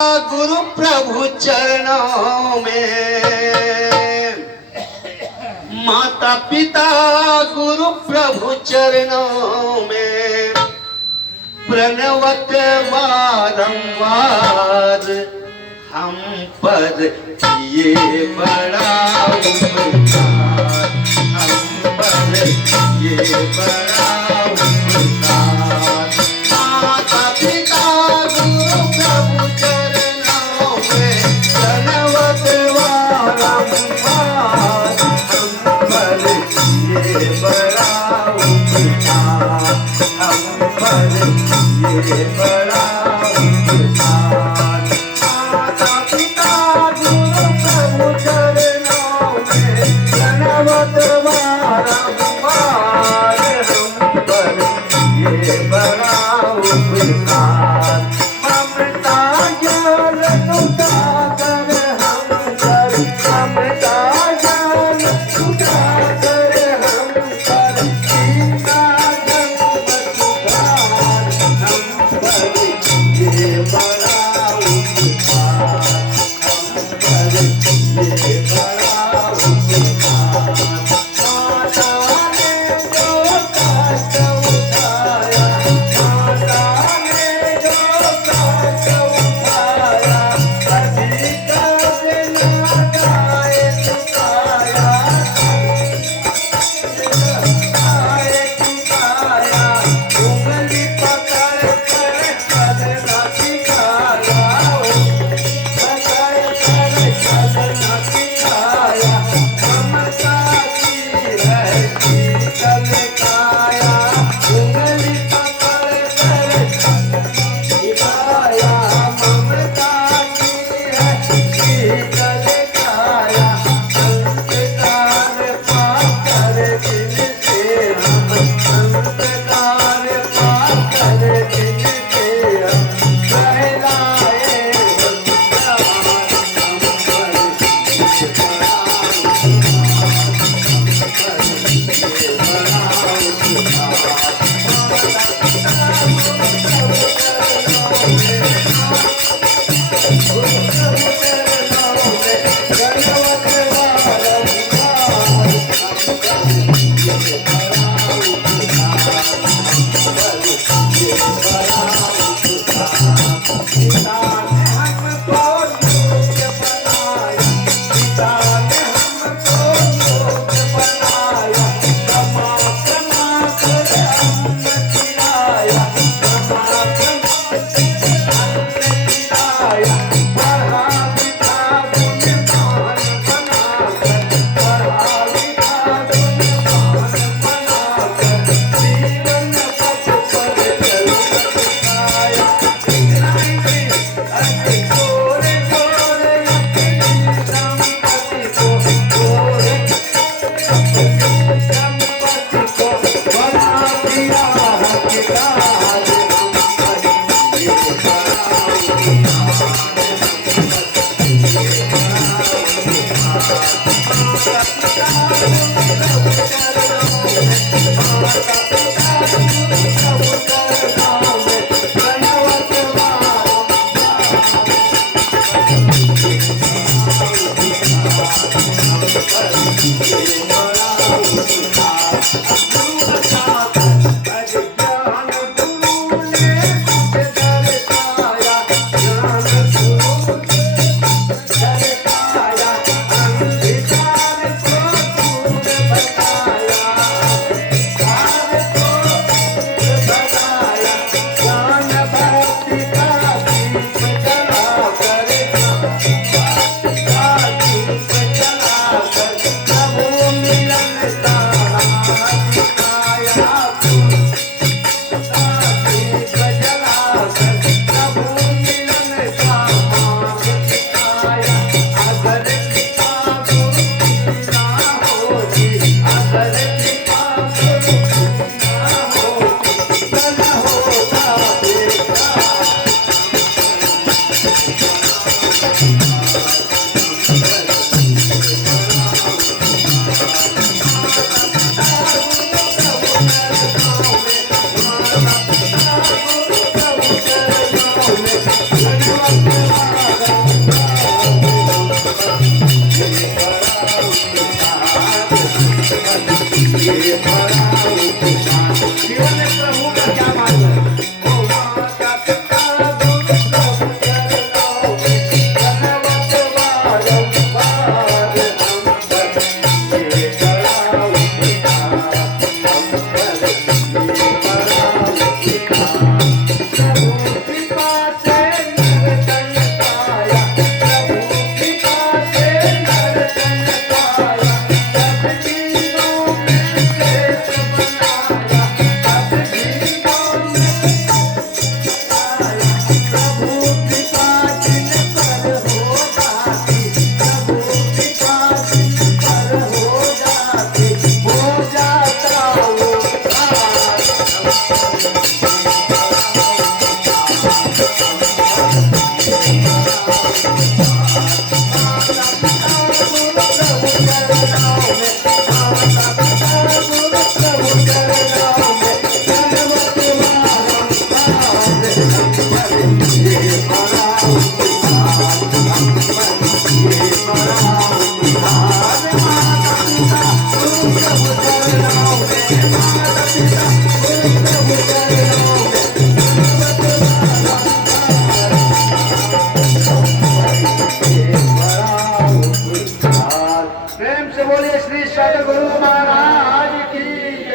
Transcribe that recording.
गुरु प्रभु चरणों में, माता पिता गुरु प्रभु चरणों में, प्रणवत बारंबार हम पर ये बड़ा उपकार, हम पर ये बड़ा उपकार। माता पिता गुरु प्रभु चरणों में, प्रणवत बारंबार हम पर ये बड़ा उपकार, हम पर ये बड़ा उपकार। माता पिता गुरु प्रभु चरणों में, प्रणवत बारंबार हम पर ये बड़ा उपकार। ममता ज्ञान लुटा कर हम पर, ममता ज्ञान लुटा कर हम पर, सीता जन्म सुधार हम पर ये बड़ा उपकार, हम पर ये बड़ा उपकार। माता ने जो कष्ट उठाया, माता ने जो कष्ट उठाया, कभी कभी न गाए चुकाया, गाए चुकाया। उंगली पकड़ कर चलना सिखाया, पकड़ कर चलना सिखाया। ममता की रहती चलकाया, उंगली पकड़ कर सिखाया। ममता की रहती चलकाया, संस्कार पाकर जिनसे हम, संस्कार पाकर जिनसे हम कहलाए बलिदान, हम पर ये बड़ा परमात्मा